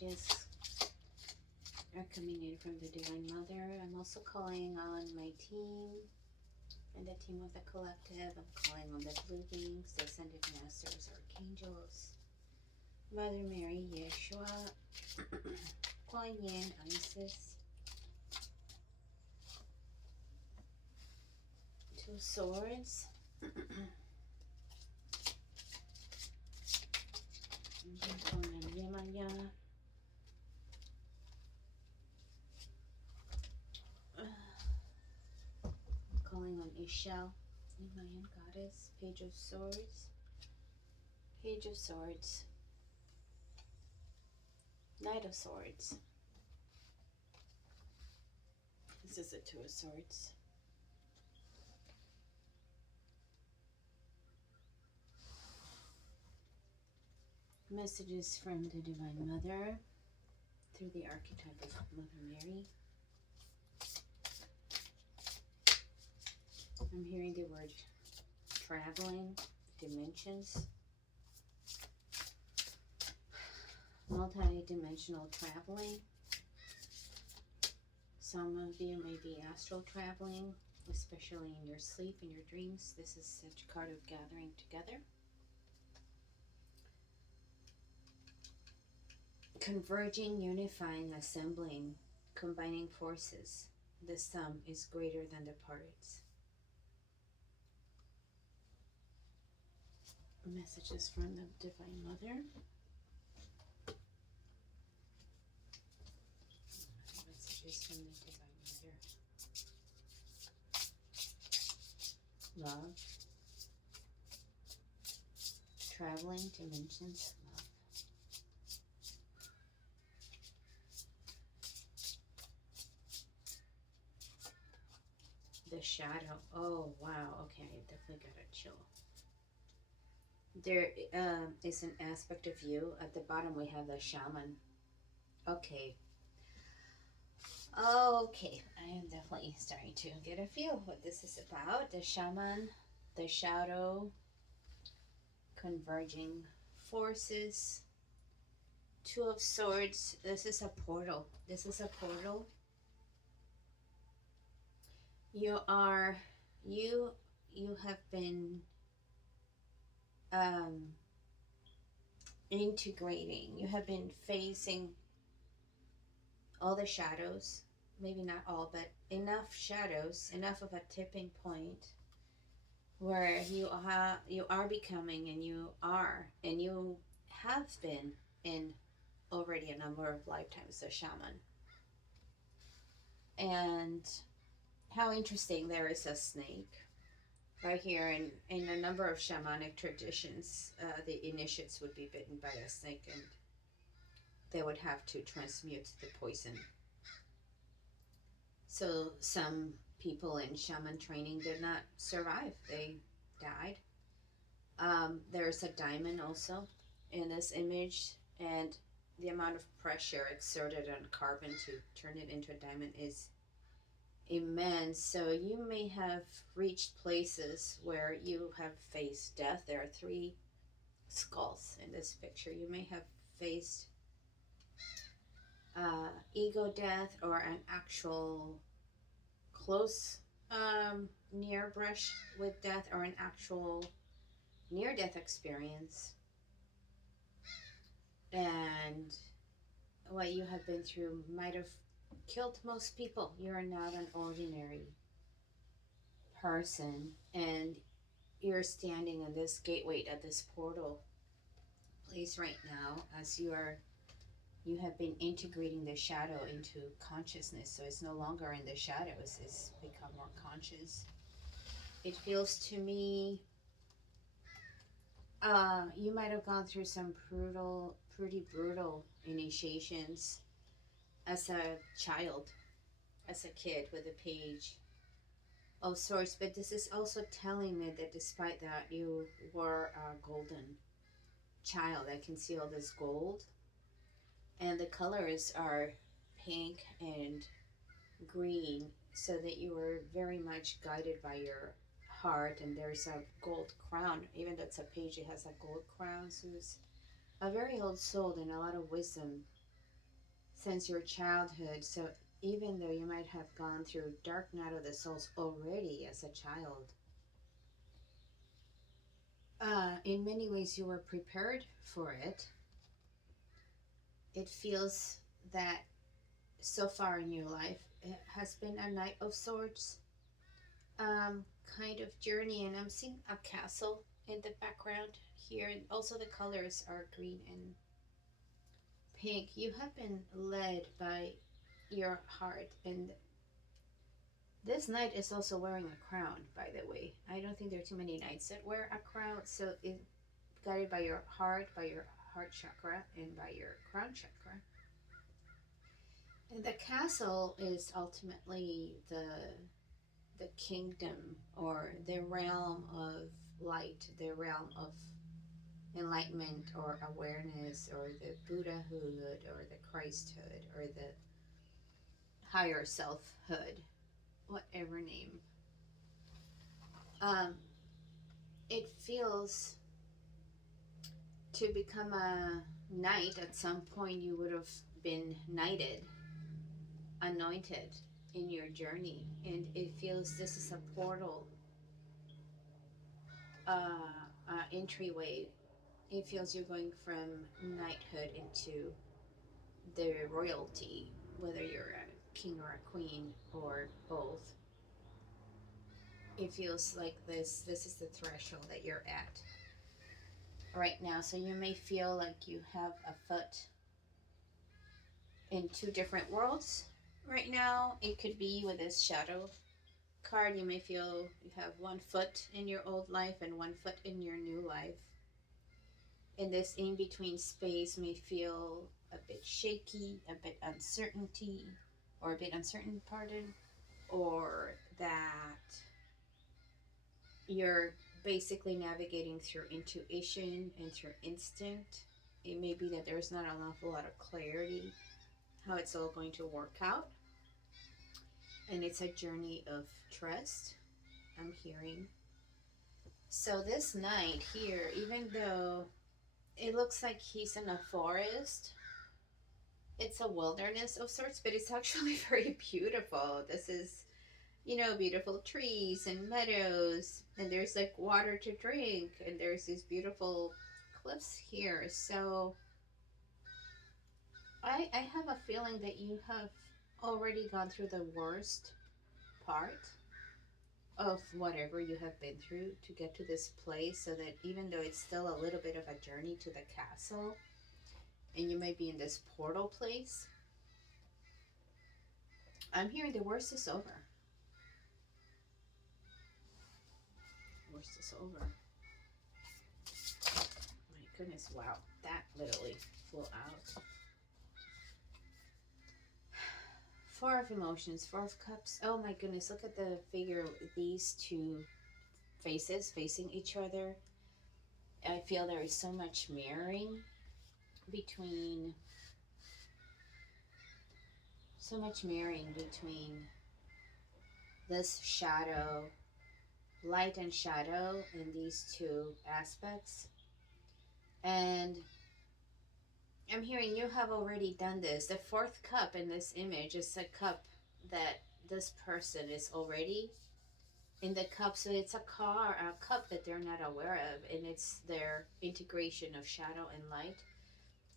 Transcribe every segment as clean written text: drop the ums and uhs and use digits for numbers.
messages are coming in from the Divine Mother. I'm also calling on my team and the team of the collective. I'm calling on the Blue Beings, the Ascended Masters, Archangels, Mother Mary, Yeshua, Kuan Yin, Isis, Two Swords, calling on Yemaya, calling on Ishel, Mayan Goddess, Page of Swords, Page of Swords, Knight of Swords. This is the Two of Swords. Messages from the Divine Mother through the archetype of Mother Mary. I'm hearing the word traveling, dimensions, multi-dimensional traveling. Some of you may be astral traveling, especially in your sleep, in your dreams. This is such a card of gathering together. Converging, unifying, assembling, combining forces. The sum is greater than the parts. Messages from the Divine Mother. Messages from the Divine Mother. Love. Traveling dimensions. Love. The shadow. Oh, wow. Okay, I definitely got a chill. There is an aspect of you. At the bottom, we have the shaman. Okay. Okay, I am definitely starting to get a feel of what this is about. The shaman, the shadow, converging forces, Two of Swords. This is a portal. This is a portal. You have been integrating. You have been facing all the shadows, maybe not all, but enough shadows, enough of a tipping point where you are becoming, and you have been in already a number of lifetimes a shaman. And how interesting, there is a snake right here. In a number of shamanic traditions, the initiates would be bitten by a snake, and they would have to transmute the poison. So some people in shaman training did not survive. They died. There's a diamond also in this image, and the amount of pressure exerted on carbon to turn it into a diamond is immense. So you may have reached places where you have faced death. There are 3 skulls in this picture. You may have faced ego death, or an actual close near brush with death, or an actual near-death experience. And what you have been through might have killed most people. You're not an ordinary person, and you're standing in this gateway at this portal place right now, as you have been integrating the shadow into consciousness. So it's no longer in the shadows, it's become more conscious. It feels to me you might have gone through some pretty brutal initiations as a child, as a kid, with a Page of Swords. But this is also telling me that despite that, you were a golden child. I can see all this gold, and the colors are pink and green, so that you were very much guided by your heart. And there's a gold crown. Even though it's a page, it has a gold crown. So it's a very old soul and a lot of wisdom since your childhood. So even though you might have gone through dark night of the souls already as a child, in many ways you were prepared for it. It feels that so far in your life it has been a knight of swords kind of journey, and I'm seeing a castle in the background here, and also the colors are green and pink. You have been led by your heart, and this knight is also wearing a crown, by the way. I don't think there are too many knights that wear a crown, so it's guided by your heart chakra, and by your crown chakra. And the castle is ultimately the kingdom, or the realm of light, the realm of enlightenment or awareness, or the Buddhahood, or the Christhood, or the higher selfhood, whatever name. It feels to become a knight, at some point you would have been knighted, anointed in your journey, and it feels this is a portal, entryway. It feels you're going from knighthood into the royalty, whether you're a king or a queen or both. It feels like this is the threshold that you're at right now. So you may feel like you have a foot in two different worlds right now. It could be with this shadow card. You may feel you have one foot in your old life and one foot in your new life. And this in between space may feel a bit shaky, a bit uncertainty, or a bit uncertain, pardon, or that you're basically navigating through intuition and through instinct. It may be that there's not an awful lot of clarity how it's all going to work out. And it's a journey of trust, I'm hearing. So this knight here, even though it looks like he's in a forest, it's a wilderness of sorts, but it's actually very beautiful. This is, beautiful trees and meadows, and there's like water to drink, and there's these beautiful cliffs here. So I have a feeling that you have already gone through the worst part of whatever you have been through to get to this place, so that even though it's still a little bit of a journey to the castle, and you might be in this portal place, I'm hearing the worst is over. Worst is over. My goodness, wow, that literally flew out. Four of Emotions, Four of Cups. Oh my goodness, look at the figure, these two faces facing each other. I feel there is so much mirroring between this shadow, light and shadow, in these two aspects. And I'm hearing you have already done this. The fourth cup in this image is a cup that this person is already in the cup. So it's a cup that they're not aware of, and it's their integration of shadow and light.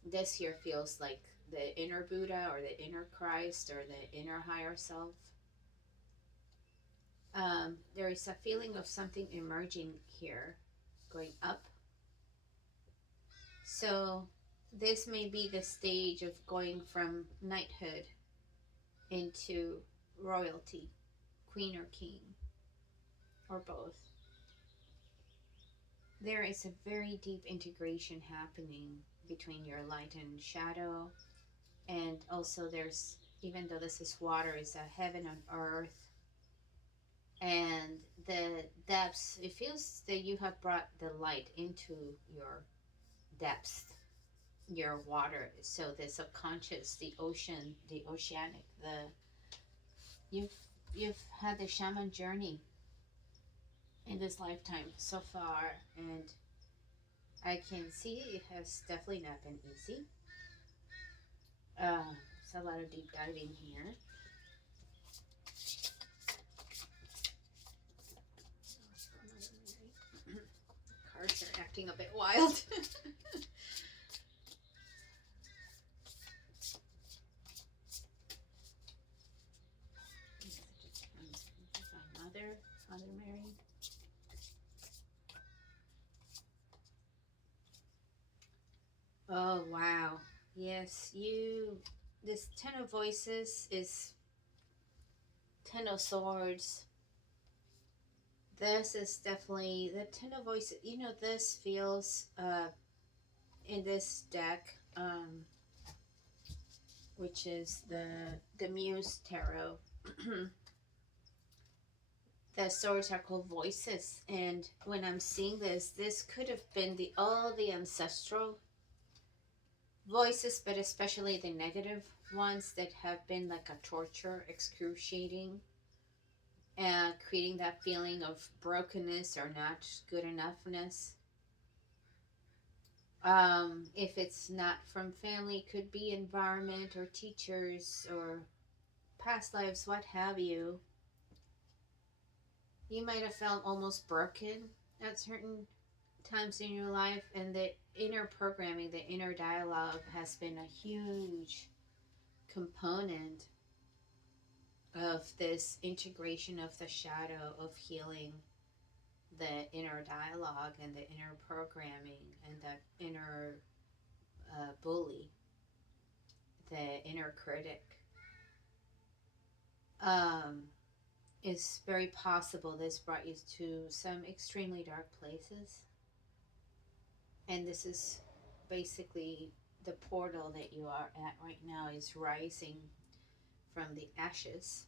This here feels like the inner Buddha, or the inner Christ, or the inner higher self. There is a feeling of something emerging here, going up. So this may be the stage of going from knighthood into royalty, queen or king, or both. There is a very deep integration happening between your light and shadow. And also there's, even though this is water, it's a heaven and earth. And the depths, it feels that you have brought the light into your depths, your water. So the subconscious, the ocean, the oceanic, you've had the shaman journey in this lifetime so far, and I can see it has definitely not been easy. There's a lot of deep diving here. Cards are acting a bit wild. Mother Mary. Oh, wow. Yes, this Ten of Voices is Ten of Swords. This is definitely the Ten of Voices. You know, this feels in this deck, which is the Muse Tarot. The swords are called voices, and when I'm seeing this could have been all the ancestral voices, but especially the negative ones that have been like a torture, excruciating, and creating that feeling of brokenness or not good enoughness. If it's not from family, could be environment or teachers or past lives, what have you. You might have felt almost broken at certain times in your life, and the inner programming, the inner dialogue has been a huge component of this integration of the shadow, of healing the inner dialogue and the inner programming and that inner bully, the inner critic. It's very possible this brought you to some extremely dark places, and this is basically the portal that you are at right now is rising from the ashes,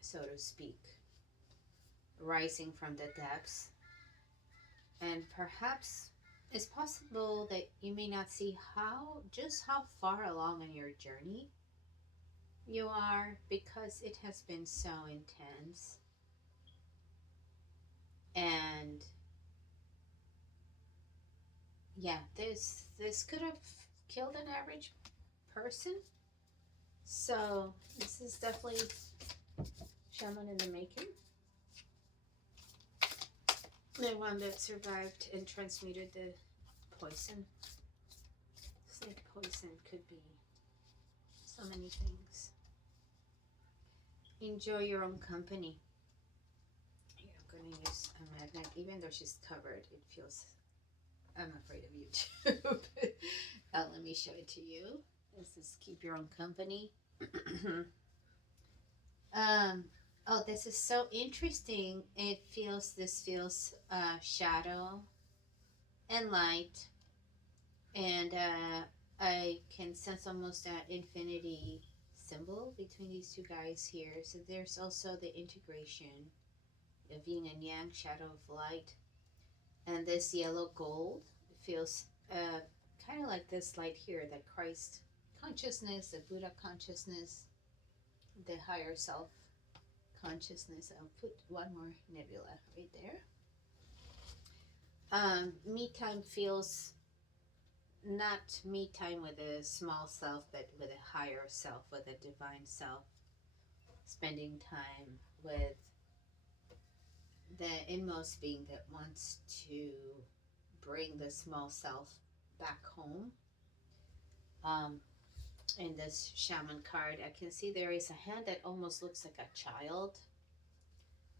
so to speak, rising from the depths. And perhaps it's possible that you may not see how far along in your journey you are, because it has been so intense. And yeah, this could have killed an average person. So this is definitely shaman in the making. The one that survived and transmuted the poison. Snake poison could be so many things. Enjoy your own company. Here, I'm going to use a magnet. Even though she's covered, it feels... I'm afraid of YouTube. Let me show it to you. This is keep your own company. Oh, this is so interesting. This feels shadow and light. And I can sense almost that infinity symbol between these two guys here. So there's also the integration of yin and yang, shadow of light. And this yellow gold feels kind of like this light here, the Christ consciousness, the Buddha consciousness, the higher self consciousness. I'll put one more nebula right there. Me time feels not me time with a small self, but with a higher self, with a divine self. Spending time with the inmost being that wants to bring the small self back home. In this shaman card, I can see there is a hand that almost looks like a child.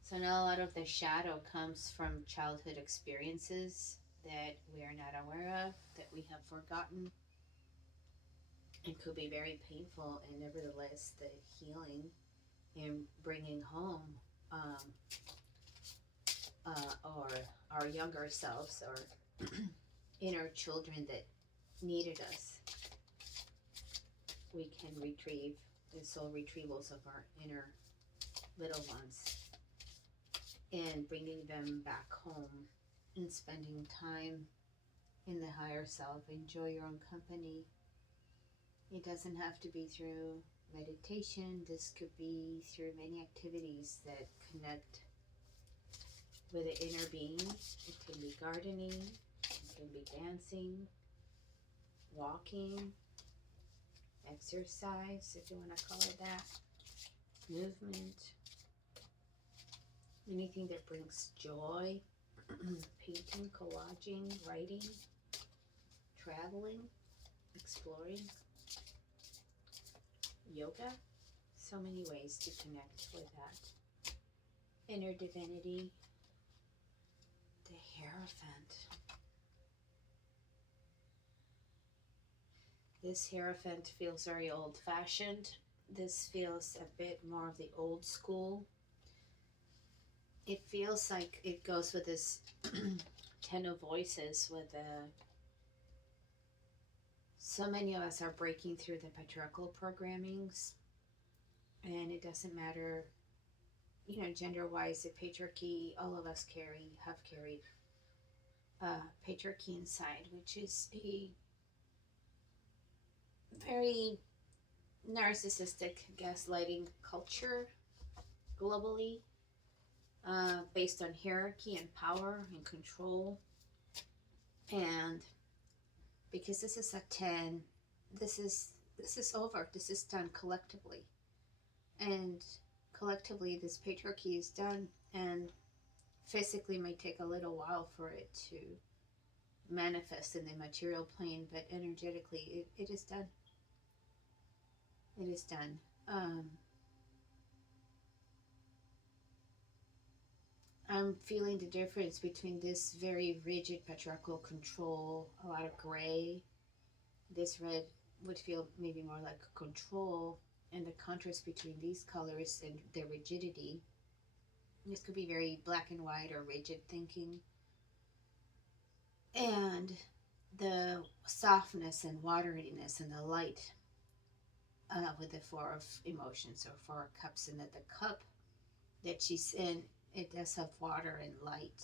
So now a lot of the shadow comes from childhood experiences that we are not aware of, that we have forgotten. It could be very painful, and nevertheless the healing in bringing home or our younger selves or inner children that needed us. We can retrieve the soul retrievals of our inner little ones and bringing them back home and spending time in the higher self. Enjoy your own company. It doesn't have to be through meditation. This could be through many activities that connect with the inner being. It can be gardening, it can be dancing, walking, exercise, if you want to call it that, movement, anything that brings joy, painting, collaging, writing, traveling, exploring, yoga. So many ways to connect with that inner divinity. The Hierophant. This Hierophant feels very old-fashioned. This feels a bit more of the old school. It feels like it goes with this Ten of Voices with so many of us are breaking through the patriarchal programmings, and it doesn't matter, gender-wise, the patriarchy, all of us have carried patriarchy inside, which is a very narcissistic gaslighting culture globally, based on hierarchy and power and control. And because this is a 10, this is over. This is done collectively, and collectively this patriarchy is done, and physically may take a little while for it to manifest in the material plane, but energetically it is done. It is done. I'm feeling the difference between this very rigid patriarchal control, a lot of gray. This red would feel maybe more like control, and the contrast between these colors and their rigidity. This could be very black and white or rigid thinking. And the softness and wateriness and the light, with the Four of Emotions or Four of Cups, and that the cup that she's in, it does have water and light.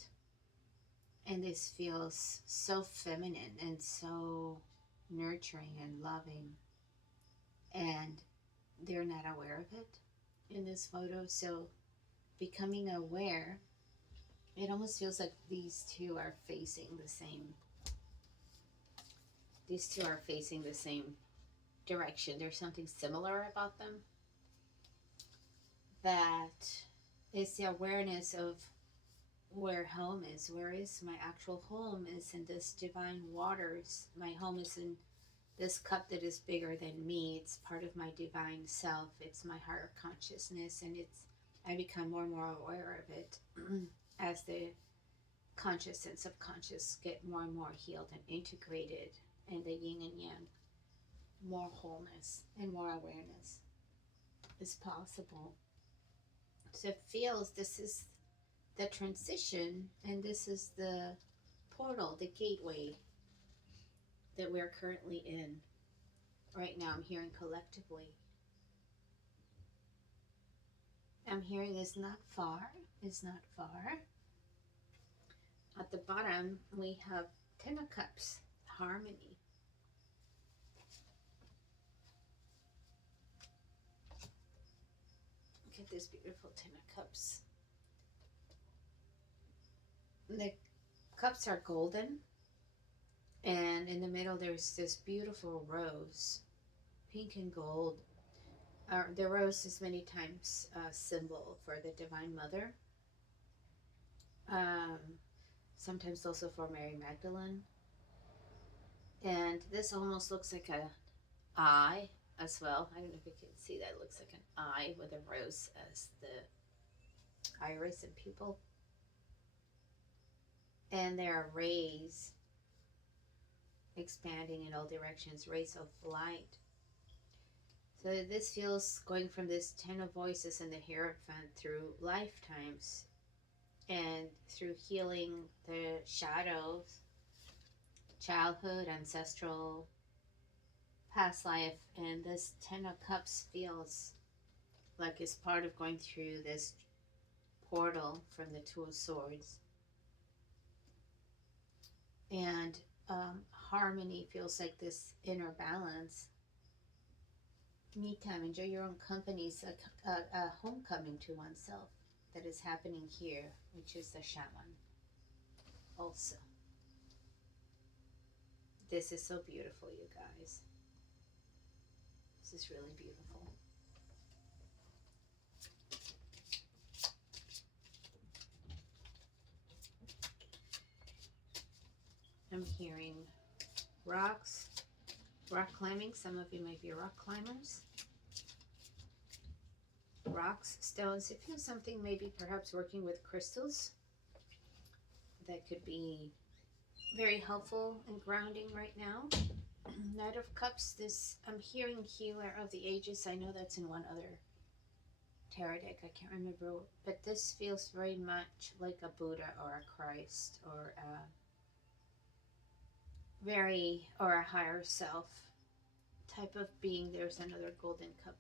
And this feels so feminine and so nurturing and loving. And they're not aware of it in this photo. So becoming aware, it almost feels like these two are facing the same. These two are facing the same direction. There's something similar about them. That is the awareness of where home is. Where is my actual home? Is in this divine waters. My home is in this cup that is bigger than me. It's part of my divine self. It's my higher consciousness, and I become more and more aware of it as the conscious and subconscious get more and more healed and integrated, and the yin and yang, more wholeness and more awareness is possible. So it feels this is the transition, and this is the portal, the gateway that we're currently in right now. I'm hearing collectively. I'm hearing is not far, is not far. At the bottom, we have Ten of Cups, harmony. Look at this beautiful Ten of Cups. The cups are golden, and in the middle there's this beautiful rose, pink and gold. The rose is many times a symbol for the Divine Mother. Sometimes also for Mary Magdalene. And this almost looks like an eye as well. I don't know if you can see that. It looks like an eye with a rose as the iris and pupil. And there are rays expanding in all directions, rays of light. So this feels going from this Ten of Voices and the Hierophant through lifetimes, and through healing the shadows, childhood, ancestral, past life. And this Ten of Cups feels like it's part of going through this portal from the Two of Swords. And harmony feels like this inner balance. Me time, enjoy your own company. It's a homecoming to oneself that is happening here, which is the shaman also. This is so beautiful, you guys. is really beautiful. I'm hearing rocks, rock climbing. Some of you might be rock climbers. Rocks, stones. It feels something maybe perhaps working with crystals. That could be very helpful and grounding right now. Knight of Cups, this, I'm hearing Healer of the Ages. I know that's in one other tarot deck, I can't remember, but this feels very much like a Buddha or a Christ or a higher self type of being. There's another golden cup.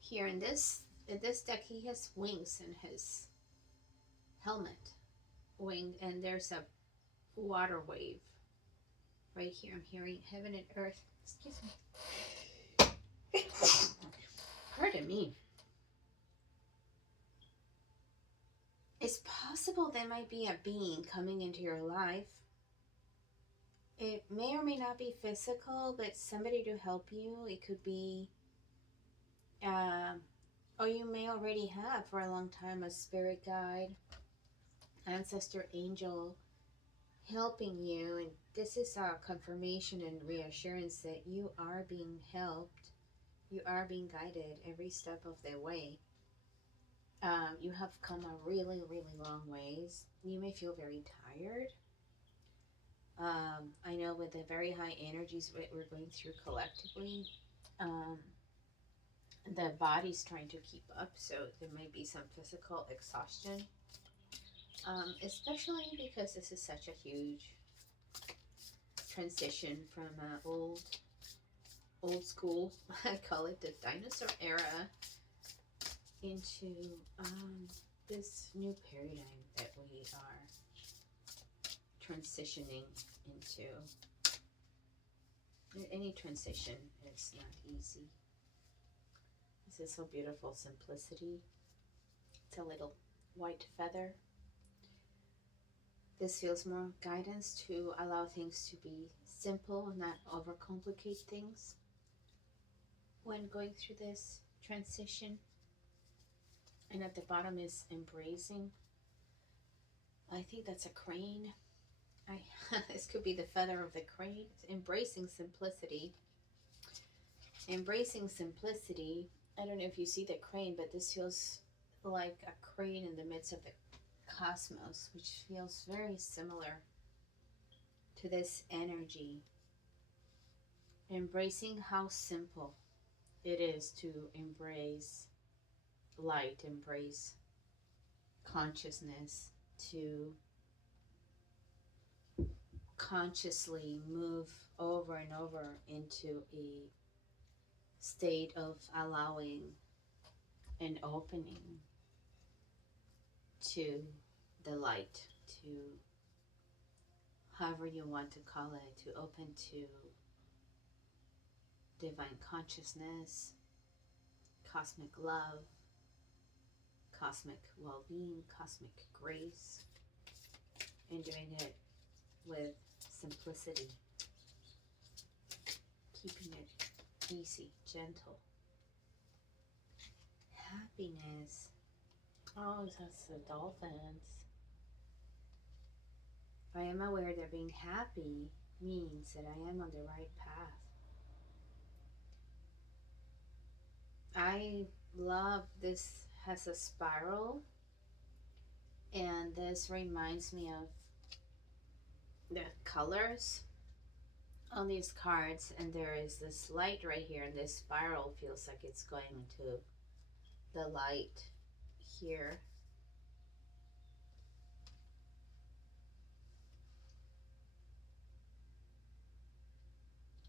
Here in this deck, he has wings in his helmet. Winged, and there's a water wave. Right here, I'm hearing heaven and earth. Excuse me. Pardon me. It's possible there might be a being coming into your life. It may or may not be physical, but somebody to help you. It could be, or you may already have for a long time a spirit guide, ancestor angel helping you. And this is a confirmation and reassurance that you are being helped. You are being guided every step of the way. You have come a really, really long ways. You may feel very tired. I know with the very high energies we're going through collectively, the body's trying to keep up, so there may be some physical exhaustion, especially because this is such a huge transition from old school, I call it the dinosaur era, into this new paradigm that we are transitioning into. Any transition is not easy. This is so beautiful, simplicity. It's a little white feather. This feels more guidance to allow things to be simple, not overcomplicate things when going through this transition. And at the bottom is embracing. I think that's a crane. This could be the feather of the crane. It's embracing simplicity. Embracing simplicity. I don't know if you see the crane, but this feels like a crane in the midst of the cosmos, which feels very similar to this energy. Embracing how simple it is to embrace light, embrace consciousness, to consciously move over and over into a state of allowing and opening to the light, to however you want to call it, to open to divine consciousness, cosmic love, cosmic well-being, cosmic grace, and doing it with simplicity, keeping it easy, gentle. Happiness. Oh, that's the dolphins. I am aware that being happy means that I am on the right path. I love this, has a spiral, and this reminds me of the colors on these cards, and there is this light right here, and this spiral feels like it's going into the light here.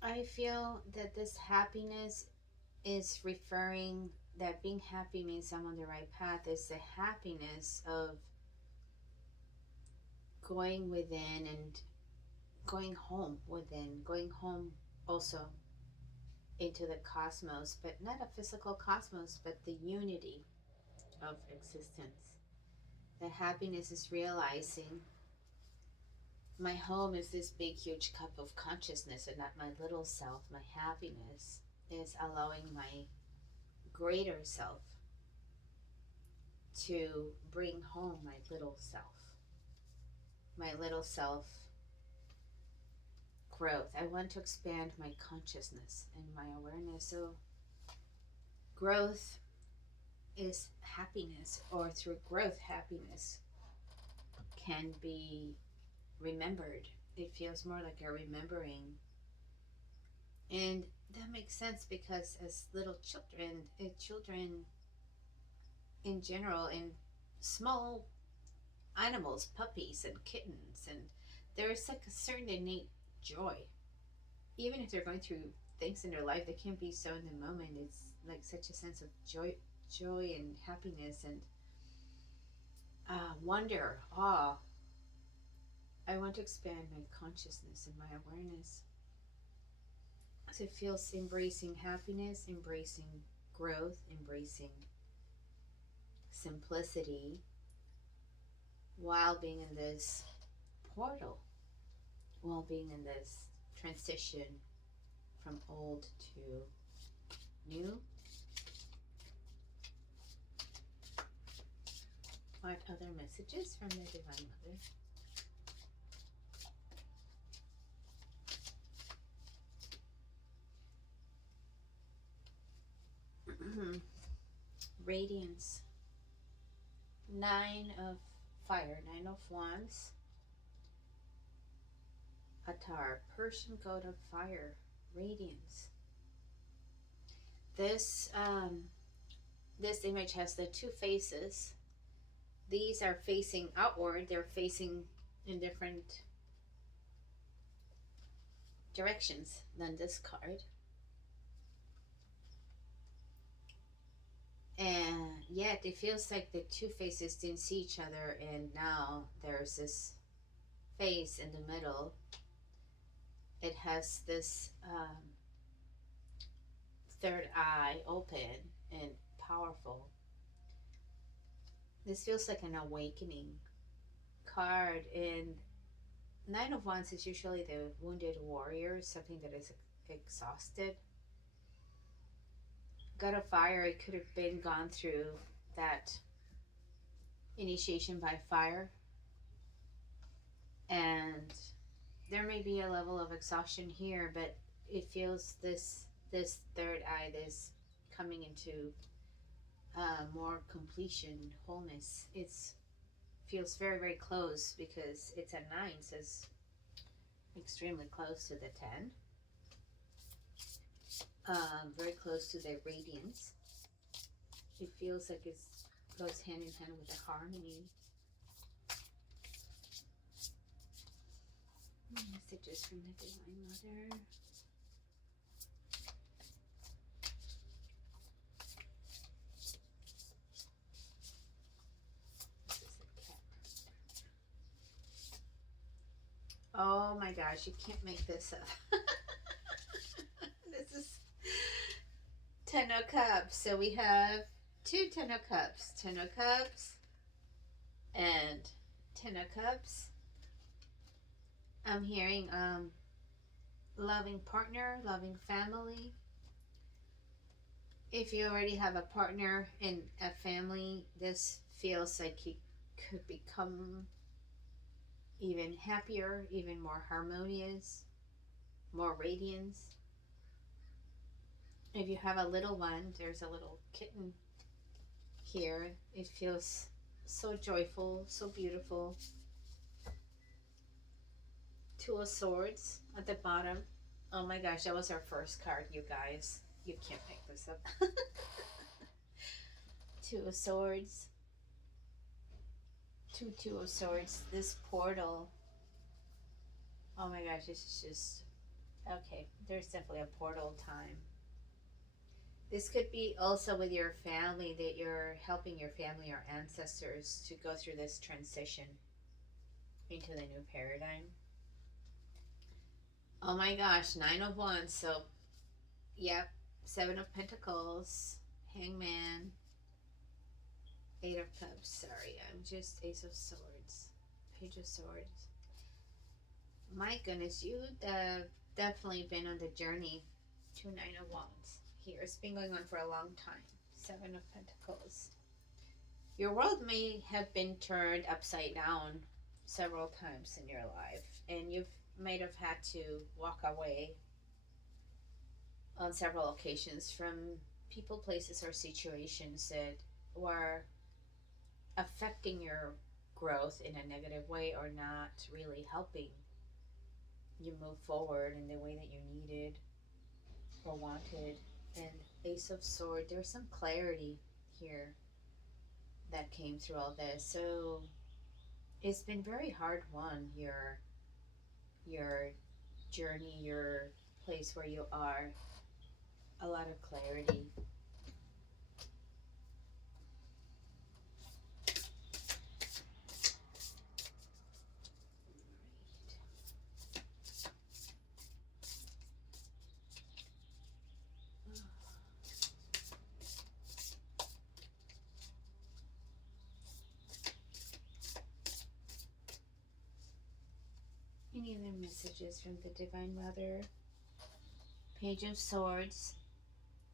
I feel that this happiness is referring, that being happy means I'm on the right path, is the happiness of going within and going home within, going home also into the cosmos, but not a physical cosmos, but the unity of existence. The happiness is realizing my home is this big, huge cup of consciousness and not my little self, my happiness. is allowing my greater self to bring home my little self growth. I want to expand my consciousness and my awareness. So, growth is happiness, or through growth, happiness can be remembered. It feels more like a remembering. And that makes sense because as little children, children in general, and small animals, puppies and kittens, and there is like a certain innate joy. Even if they're going through things in their life, they can be so in the moment. It's like such a sense of joy and happiness and wonder, awe. I want to expand my consciousness and my awareness. So it feels embracing happiness, embracing growth, embracing simplicity, while being in this portal, while being in this transition from old to new. What other messages from the Divine Mother? Radiance. 9 of fire, 9 of wands. Attar, Persian goat of fire, radiance. This image has the 2 faces. These are facing outward. They're facing in different directions than this card. And yet it feels like the 2 faces didn't see each other, and now there's this face in the middle. It has this third eye open and powerful. This feels like an awakening card. And 9 of Wands is usually the wounded warrior, something that is exhausted. God of Fire, it could have been gone through that initiation by fire. And there may be a level of exhaustion here, but it feels this third eye, this coming into more completion, wholeness. It feels very, very close because it's a 9, so it's extremely close to the 10. Very close to the radiance. It feels like it goes hand in hand with the harmony. Messages from the Divine Mother. This is a cat. Oh my gosh, you can't make this up. This is 10 of Cups. So we have 2 10 of Cups. 10 of Cups and 10 of Cups. I'm hearing loving partner, loving family. If you already have a partner and a family, this feels like it could become even happier, even more harmonious, more radiance. If you have a little one, there's a little kitten here. It feels so joyful, so beautiful. 2 of Swords at the bottom. Oh my gosh, that was our first card, you guys. You can't make this up. 2 of Swords. 2 of Swords. This portal. Oh my gosh, this is just... Okay, there's definitely a portal time. This could be also with your family, that you're helping your family or ancestors to go through this transition into the new paradigm. Oh my gosh, 9 of Wands. So, yep, 7 of Pentacles, Hangman, 8 of Cups. Sorry, I'm just Ace of Swords, Page of Swords. My goodness, you've definitely been on the journey Two Nine of Wands. Here, it's been going on for a long time. Seven of Pentacles. Your world may have been turned upside down several times in your life, and you might have had to walk away on several occasions from people, places, or situations that were affecting your growth in a negative way or not really helping you move forward in the way that you needed or wanted. And Ace of Sword, there's some clarity here that came through all this. So it's been very hard won, your journey, your place where you are. A lot of clarity. Any other messages from the Divine Mother? Page of Swords.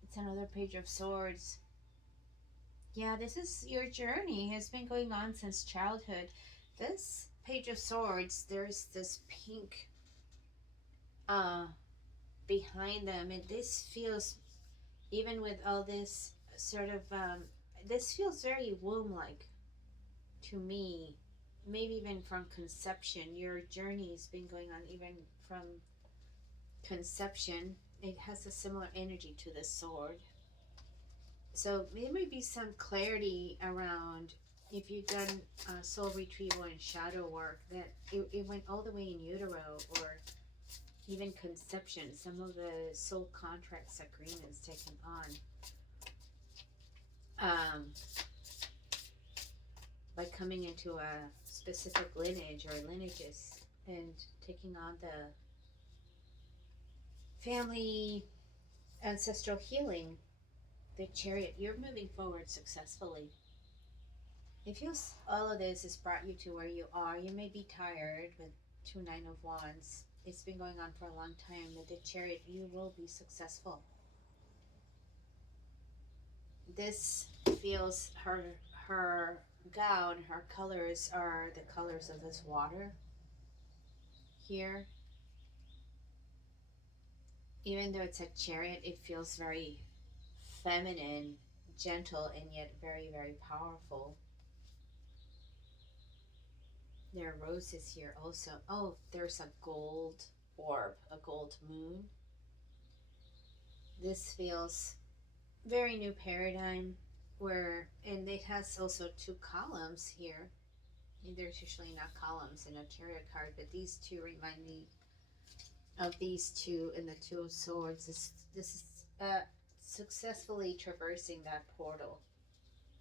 It's another Page of Swords. Yeah, this is your journey. Has been going on since childhood. This Page of Swords, there's this pink behind them, and this feels, even with all this sort of this feels very womb-like to me. Maybe even from conception. Your journey's been going on even from conception. It has a similar energy to the sword. So there may be some clarity around, if you've done soul retrieval and shadow work, that it went all the way in utero, or even conception. Some of the soul contracts, agreements taken on by coming into a specific lineage or lineages and taking on the family ancestral healing. The Chariot, you're moving forward successfully. It feels all of this has brought you to where you are. You may be tired with Two Nine of Wands. It's been going on for a long time. With the Chariot, you will be successful. This feels her gown, her colors are the colors of this water here. Even though it's a chariot, it feels very feminine, gentle, and yet very, very powerful. There are roses here also. Oh, there's a gold orb, a gold moon. This feels very new paradigm, where, and it has also two columns here. There's usually not columns in a chariot card, but these two remind me of these two in the Two of Swords. This is successfully traversing that portal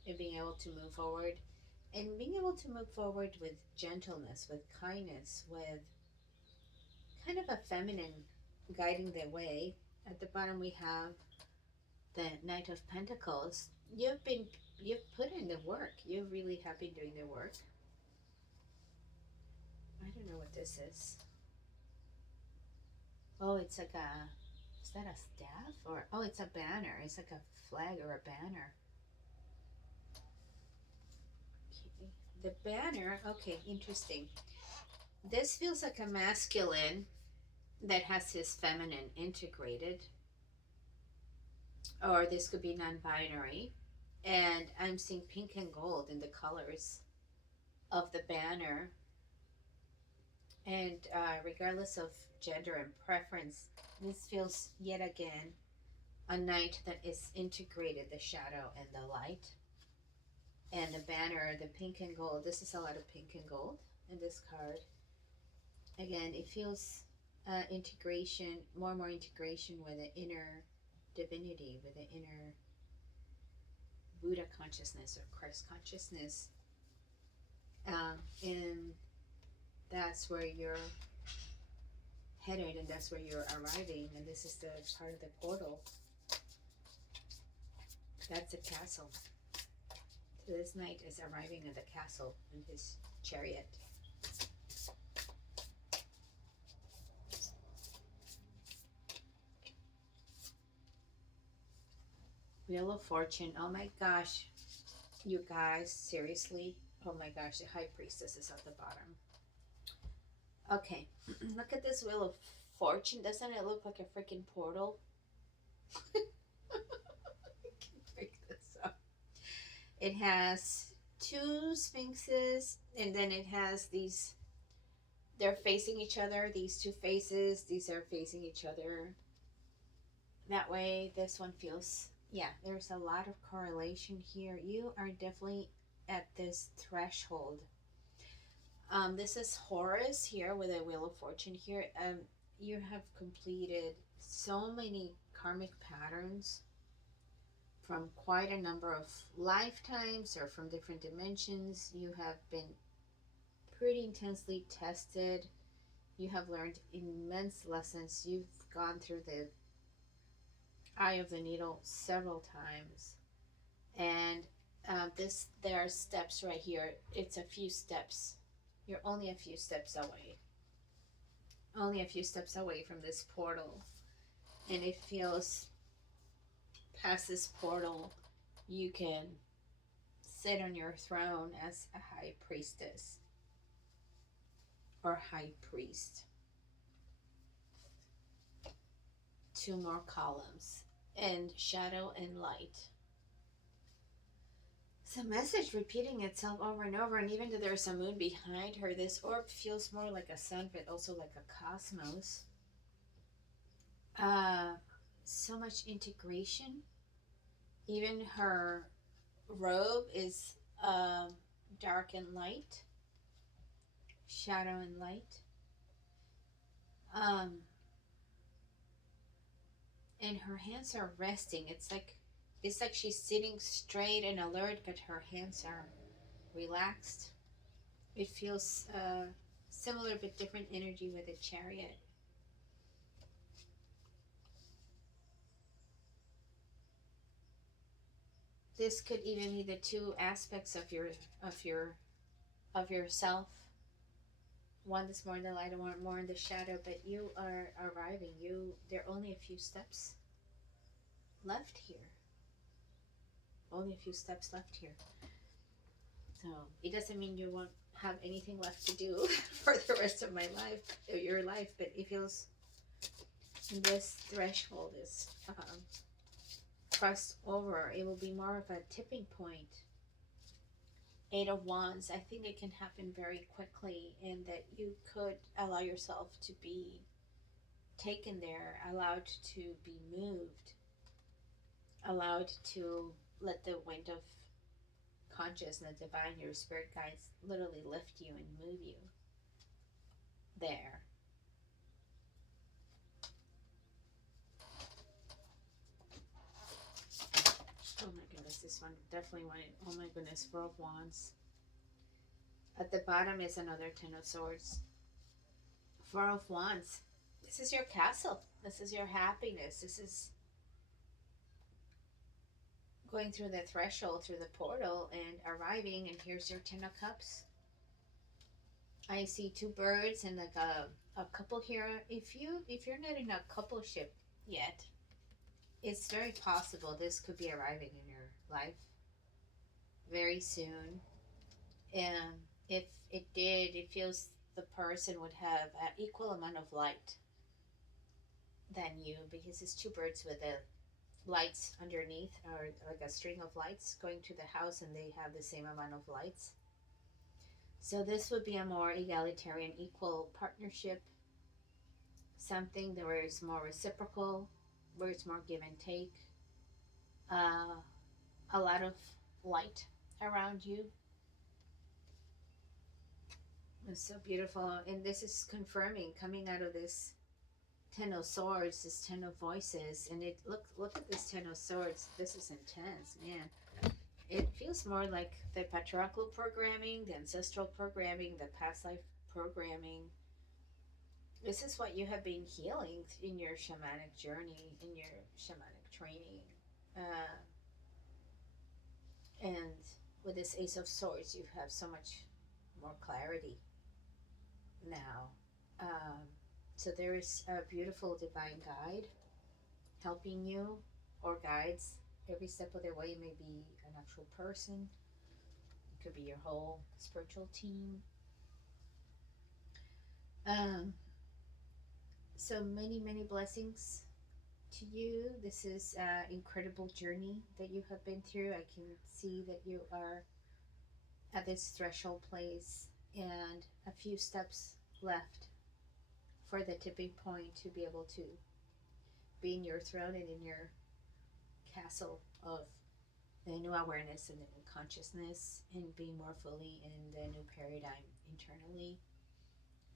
and being able to move forward, and being able to move forward with gentleness, with kindness, with kind of a feminine guiding the way. At the bottom we have the Knight of Pentacles. You've put in the work. You really have been doing the work. I don't know what this is. Oh, it's like a, is that a staff? Or, oh, it's a banner. It's like a flag or a banner. Okay. The banner, okay, interesting. This feels like a masculine that has his feminine integrated. Or this could be non-binary. And I'm seeing pink and gold in the colors of the banner. And regardless of gender and preference, this feels yet again a knight that is integrated, the shadow and the light. And the banner, the pink and gold, this is a lot of pink and gold in this card. Again, it feels integration, more and more integration with the inner divinity, with the inner Buddha consciousness or Christ consciousness. And that's where you're headed, and that's where you're arriving, and this is the part of the portal. That's a castle. So this knight is arriving at the castle in his chariot. Wheel of Fortune. Oh my gosh. You guys, seriously? Oh my gosh, the High Priestess is at the bottom. Okay, look at this Wheel of Fortune. Doesn't it look like a freaking portal? I can break this up. It has two sphinxes, and then it has these. They're facing each other. These two faces. These are facing each other. That way, this one feels. Yeah, there's a lot of correlation here. You are definitely at this threshold. This is Horus here with a Wheel of Fortune here. You have completed so many karmic patterns from quite a number of lifetimes or from different dimensions. You have been pretty intensely tested. You have learned immense lessons. You've gone through the eye of the needle several times. And there are steps right here. It's a few steps. You're only a few steps away. Only a few steps away from this portal. And it feels past this portal, you can sit on your throne as a high priestess or high priest. Two more columns, and shadow and light. It's a message repeating itself over and over, and even though there's a moon behind her, this orb feels more like a sun, but also like a cosmos. So much integration. Even her robe is dark and light, shadow and light. And her hands are resting. It's like she's sitting straight and alert, but her hands are relaxed. It feels similar but different energy with a chariot. This could even be the two aspects of yourself. One that's more in the light and one more in the shadow, but you are arriving. There are only a few steps left here. Only a few steps left here. So it doesn't mean you won't have anything left to do for the rest of your life, but it feels this threshold is crossed over. It will be more of a tipping point. Eight of Wands, I think it can happen very quickly, and that you could allow yourself to be taken there, allowed to be moved, allowed to let the wind of consciousness, divine, your spirit guides literally lift you and move you there. Oh my goodness, this one definitely wanted. Oh my goodness, Four of Wands. At the bottom is another Ten of Swords. Four of Wands. This is your castle. This is your happiness. This is going through the threshold, through the portal, and arriving. And here's your Ten of Cups. I see two birds and like a couple here. If you're not in a coupleship yet, it's very possible this could be arriving in your life very soon. And if it did, it feels the person would have an equal amount of light than you, because it's two birds with the lights underneath, or like a string of lights going to the house, and they have the same amount of lights. So this would be a more egalitarian, equal partnership, something where it's more reciprocal, where it's more give and take, a lot of light around you. It's so beautiful, and this is confirming coming out of this Ten of Swords, this Ten of Voices, and it look at this Ten of Swords. This is intense, man. It feels more like the patriarchal programming, the ancestral programming, the past life programming. This is what you have been healing in your shamanic journey, in your shamanic training. And with this Ace of Swords, you have so much more clarity now. So there is a beautiful divine guide helping you, or guides, every step of the way. It may be an actual person, it could be your whole spiritual team. Um, so many blessings to you. This is an incredible journey that you have been through. I can see that you are at this threshold place and a few steps left for the tipping point to be able to be in your throne and in your castle of the new awareness and the new consciousness, and being more fully in the new paradigm internally,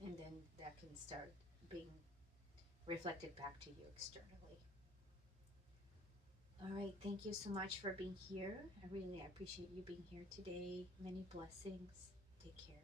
and then that can start being reflected back to you externally. All right, thank you so much for being here. I really appreciate you being here today. Many blessings. Take care.